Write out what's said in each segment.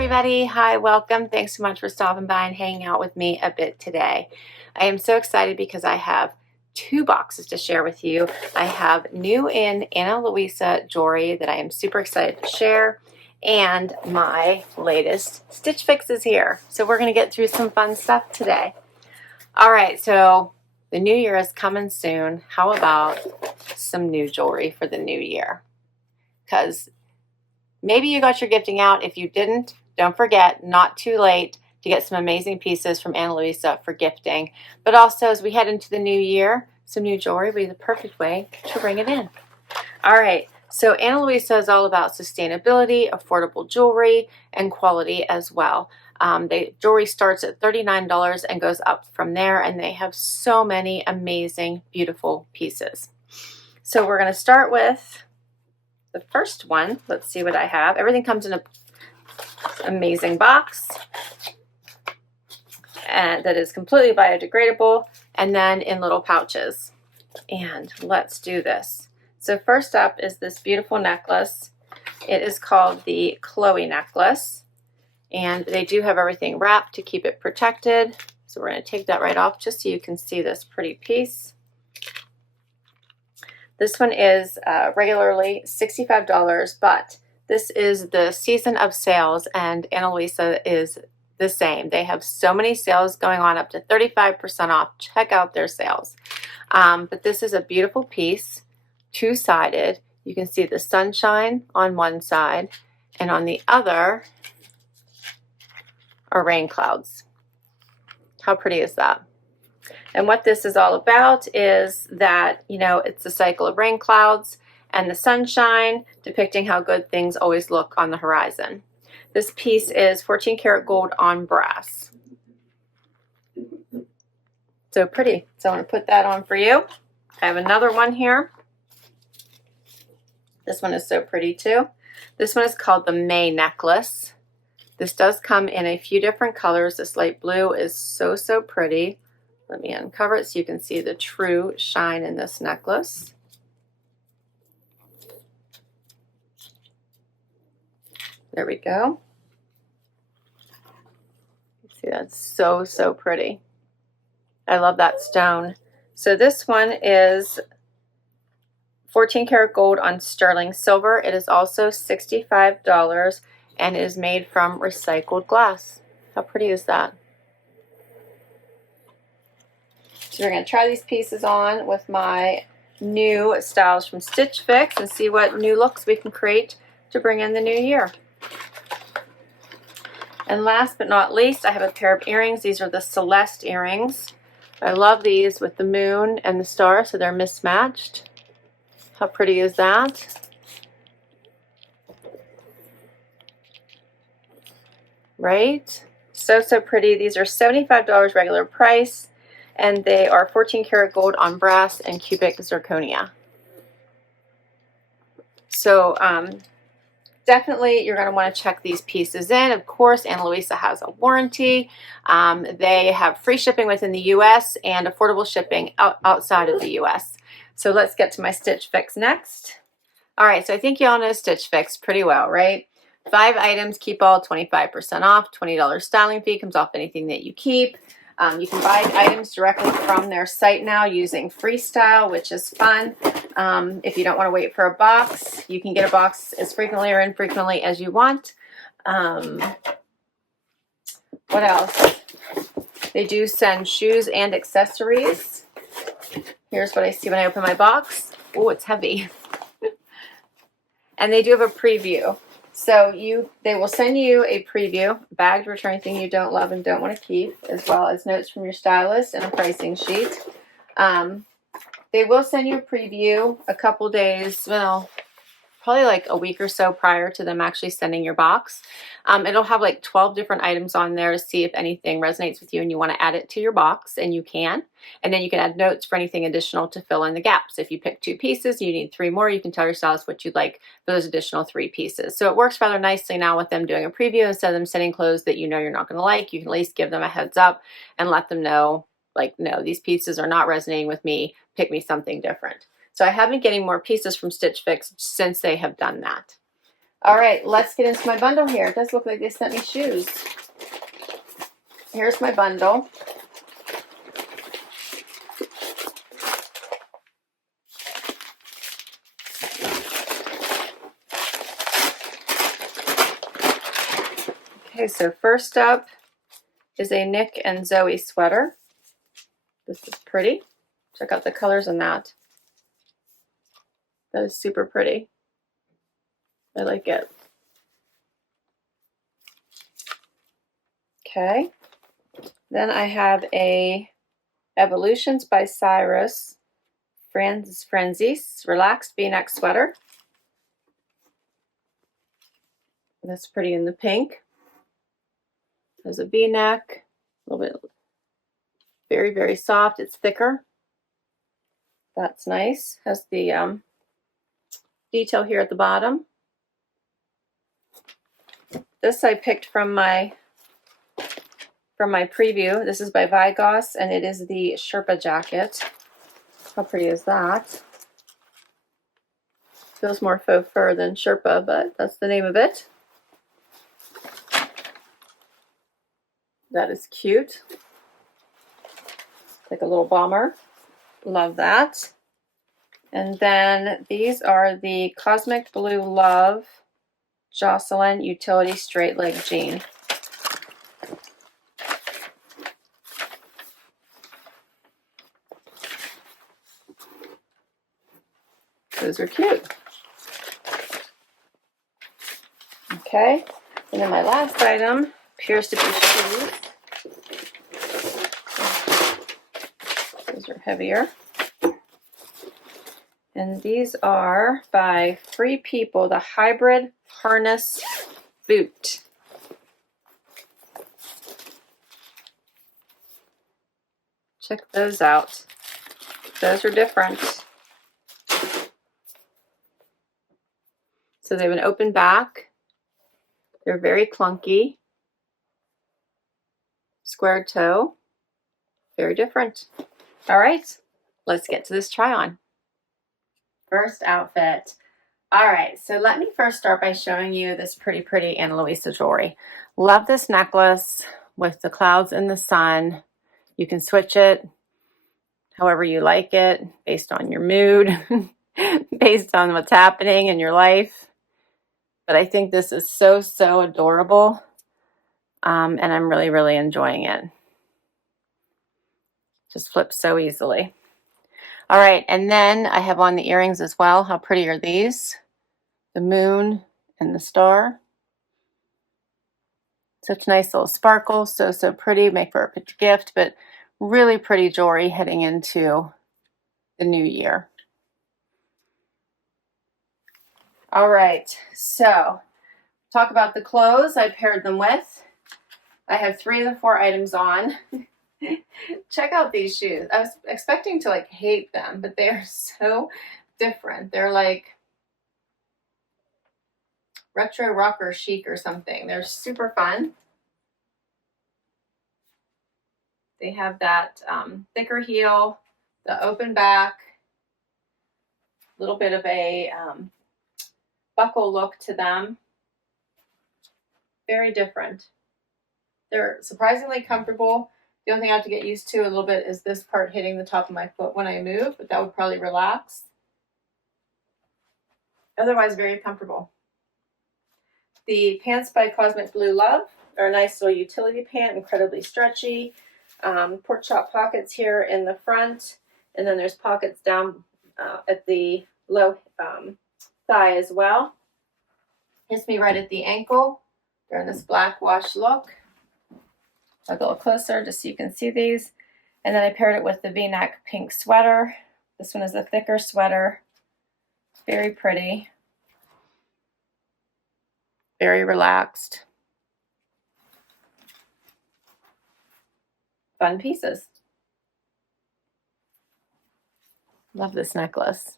everybody. Hi, welcome. Thanks so much for stopping by and hanging out with me a bit today. I am so excited because I have two boxes to share with you. I have new in Ana Luisa jewelry that I am super excited to share, and my latest Stitch Fix is here. So we're going to get through some fun stuff today. All right, so the new year is coming soon. How about some new jewelry for the new year? Because maybe you got your gifting out. If you didn't, don't forget, not too late to get some amazing pieces from Ana Luisa for gifting. But also, as we head into the new year, some new jewelry would be the perfect way to bring it in. All right, so Ana Luisa is all about sustainability, affordable jewelry, and quality as well. The jewelry starts at $39 and goes up from there, and they have so many amazing, beautiful pieces. So we're going to start with the first one. Let's see what I have. Everything comes in an amazing box and that is completely biodegradable, and then in little pouches. And let's do this. So first up is this beautiful necklace. It is called the Chloe necklace, and they do have everything wrapped to keep it protected. So we're going to take that right off just so you can see this pretty piece. This one is regularly $65, but this is the season of sales, and Ana Luisa is the same. They have so many sales going on, up to 35% off. Check out their sales. But this is a beautiful piece, two-sided. You can see the sunshine on one side, and on the other are rain clouds. How pretty is that? And what this is all about is that, you know, it's the cycle of rain clouds and the sunshine, depicting how good things always look on the horizon. This piece is 14 karat gold on brass. So pretty. So I'm going to put that on for you. I have another one here. This one is so pretty too. This one is called the Mae Necklace. This does come in a few different colors. This light blue is so, so pretty. Let me uncover it so you can see the true shine in this necklace. There we go. See, that's so, so pretty. I love that stone. So this one is 14 karat gold on sterling silver. It is also $65 and is made from recycled glass. How pretty is that? So we're going to try these pieces on with my new styles from Stitch Fix and see what new looks we can create to bring in the new year. And last but not least, I have a pair of earrings. These are the Celeste earrings. I love these with the moon and the star, so they're mismatched. How pretty is that? Right? So, so pretty. These are $75 regular price, and they are 14 karat gold on brass and cubic zirconia. So definitely you're going to want to check these pieces in. Of course, Ana Luisa has a warranty. They have free shipping within the US and affordable shipping outside of the US. So let's get to my Stitch Fix next. All right, so I think you all know Stitch Fix pretty well, right? 5 items, keep all, 25% off, $20 styling fee, comes off anything that you keep. You can buy items directly from their site now using Freestyle, which is fun. If you don't want to wait for a box, you can get a box as frequently or infrequently as you want. What else? They do send shoes and accessories. Here's what I see when I open my box. Oh, it's heavy. And they do have a preview. So they will send you a preview, bag to return anything you don't love and don't want to keep, as well as notes from your stylist and a pricing sheet. They will send you a preview a couple days, well, probably like a week or so prior to them actually sending your box. It'll have like 12 different items on there to see if anything resonates with you and you want to add it to your box, and you can. And then you can add notes for anything additional to fill in the gaps. If you pick 2 pieces, you need 3 more, you can tell your stylist what you'd like for those additional 3 pieces. So it works rather nicely now with them doing a preview. Instead of them sending clothes that you know you're not going to like, you can at least give them a heads up and let them know, like, no, these pieces are not resonating with me, pick me something different. So I have been getting more pieces from Stitch Fix since they have done that. All right, let's get into my bundle here. It does look like they sent me shoes. Here's my bundle. Okay, so first up is a Nick and Zoe sweater. This is pretty. Check out the colors in that. That is super pretty. I like it. Okay. Then I have a Evolutions by Cyrus Franzese relaxed V-neck sweater. That's pretty in the pink. There's a V-neck, a little bit, very, very soft. It's thicker. That's nice. Has the detail here at the bottom. This I picked from my preview. This is by Vigoss, and it is the Sherpa jacket. How pretty is that? Feels more faux fur than Sherpa, but that's the name of it. That is cute. Like a little bomber. Love that. And then these are the Cosmic Blue Love Jocelyn Utility Straight Leg Jean. Those are cute. Okay, and then my last item appears to be shoes. Those are heavier. And these are by Free People, the Hybrid Harness Boot. Check those out. Those are different. So they have an open back. They're very clunky. Square toe. Very different. All right, let's get to this try on. First outfit. All right, so let me first start by showing you this pretty Ana Luisa jewelry. Love this necklace with the clouds and the sun. You can switch it however you like it, based on your mood, based on what's happening in your life. But I think this is so adorable, and I'm really enjoying it. Just flips so easily. All right, and then I have on the earrings as well. How pretty are these? The moon and the star. Such nice little sparkles, so pretty. Make for a picture gift, but really pretty jewelry heading into the new year. All right, so talk about the clothes I paired them with. I have 3 of the 4 items on. Check out these shoes. I was expecting to like hate them, but they are so different. They're like retro rocker chic or something. They're super fun. They have that thicker heel, the open back, a little bit of a buckle look to them. Very different. They're surprisingly comfortable. The only thing I have to get used to a little bit is this part hitting the top of my foot when I move, but that would probably relax. Otherwise, very comfortable. The pants by Cosmic Blue Love are a nice little utility pant, incredibly stretchy. Pork chop pockets here in the front, and then there's pockets down at the low thigh as well. Hits me right at the ankle. They're in this black wash look. I'll go a little closer just so you can see these. And then I paired it with the V-neck pink sweater. This one is a thicker sweater. Very pretty. Very relaxed. Fun pieces. Love this necklace.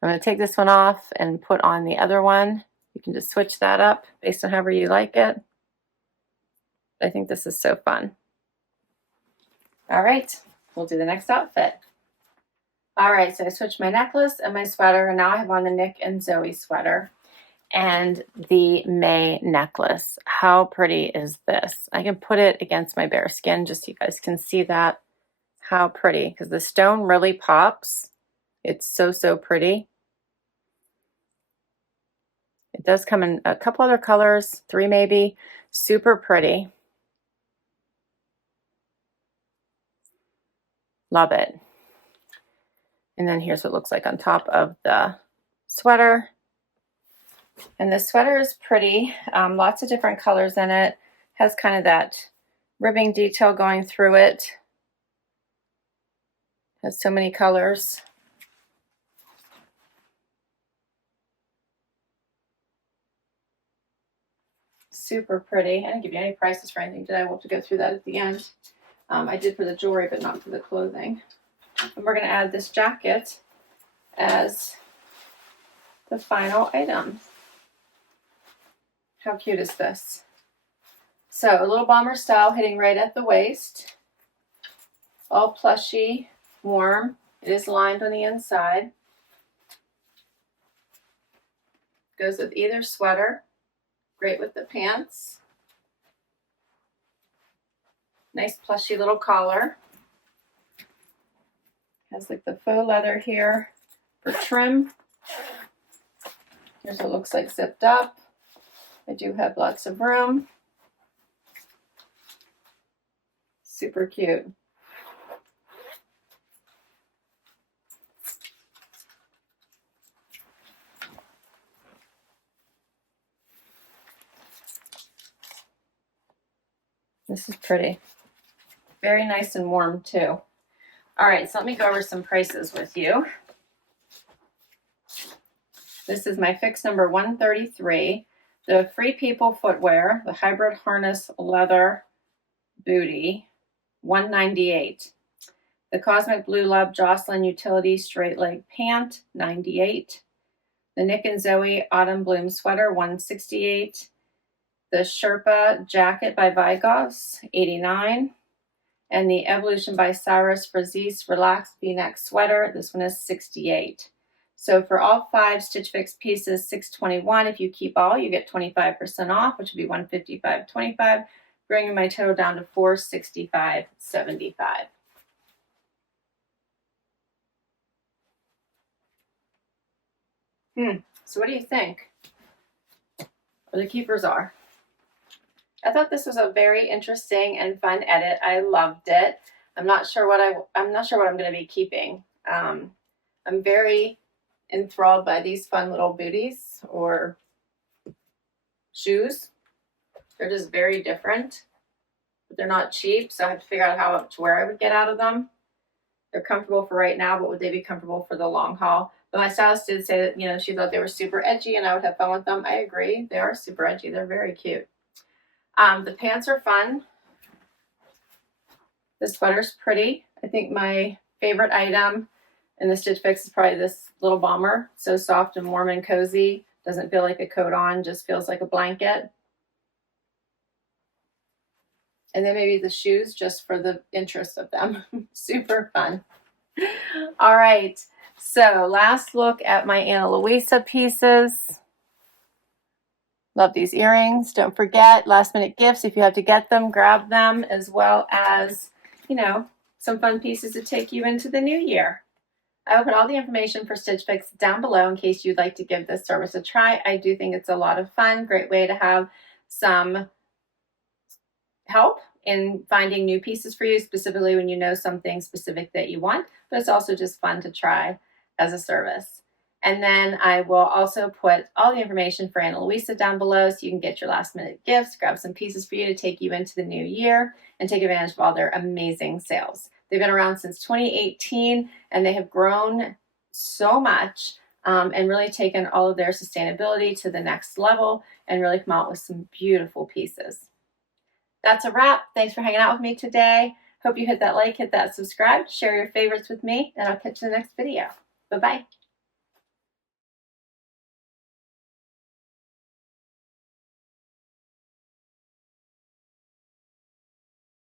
I'm going to take this one off and put on the other one. You can just switch that up based on however you like it. I think this is so fun. All right, we'll do the next outfit. All right, so I switched my necklace and my sweater, and now I have on the Nick and Zoe sweater. And the Mae Necklace. How pretty is this? I can put it against my bare skin just so you guys can see that. How pretty, because the stone really pops. It's so, so pretty. It does come in a couple other colors, 3 maybe. Super pretty. Love it. And then here's what it looks like on top of the sweater. And the sweater is pretty. Lots of different colors in it. Has kind of that ribbing detail going through it. Has so many colors. Super pretty. I didn't give you any prices for anything, did I? We'll have to go through that at the end. I did for the jewelry, but not for the clothing. And we're going to add this jacket as the final item. How cute is this? So a little bomber style hitting right at the waist. All plushy, warm. It is lined on the inside. Goes with either sweater. Great with the pants. Nice plushy little collar. Has like the faux leather here for trim. Here's what it looks like zipped up. I do have lots of room. Super cute. This is pretty. Very nice and warm too. All right, so let me go over some prices with you. This is my fix number 133. The Free People Footwear, the hybrid harness leather booty, $198. The Cosmic Blue Love Jocelyn Utility Straight Leg Pant, $98. The Nick and Zoe Autumn Bloom Sweater, $168. The Sherpa Jacket by Vigoss, $89. And the Evolution by Cyrus Franzese Relaxed V-Neck Sweater, this one is $68. So for all 5 Stitch Fix pieces, $621. If you keep all, you get 25% off, which would be $155.25, bringing my total down to $465.75. So what do you think? What the keepers are? I thought this was a very interesting and fun edit. I loved it. I'm not sure what I'm going to be keeping. I'm very enthralled by these fun little booties or shoes. They're just very different, but they're not cheap, so I have to figure out how much wear I would get out of them. They're comfortable for right now, but would they be comfortable for the long haul? But my stylist did say that, you know, she thought they were super edgy and I would have fun with them. I agree. They are super edgy. They're very cute. The pants are fun. The sweater's pretty. I think my favorite item in the Stitch Fix is probably this little bomber. So soft and warm and cozy. Doesn't feel like a coat on, just feels like a blanket. And then maybe the shoes just for the interest of them. Super fun. All right. So last look at my Ana Luisa pieces. Love these earrings. Don't forget, last minute gifts. If you have to get them, grab them, as well as, you know, some fun pieces to take you into the new year. I will put all the information for Stitch Fix down below in case you'd like to give this service a try. I do think it's a lot of fun. Great way to have some help in finding new pieces for you, specifically when you know something specific that you want. But it's also just fun to try as a service. And then I will also put all the information for Ana Luisa down below so you can get your last minute gifts, grab some pieces for you to take you into the new year, and take advantage of all their amazing sales. They've been around since 2018 and they have grown so much and really taken all of their sustainability to the next level and really come out with some beautiful pieces. That's a wrap. Thanks for hanging out with me today. Hope you hit that like, hit that subscribe, share your favorites with me, and I'll catch you in the next video. Bye-bye.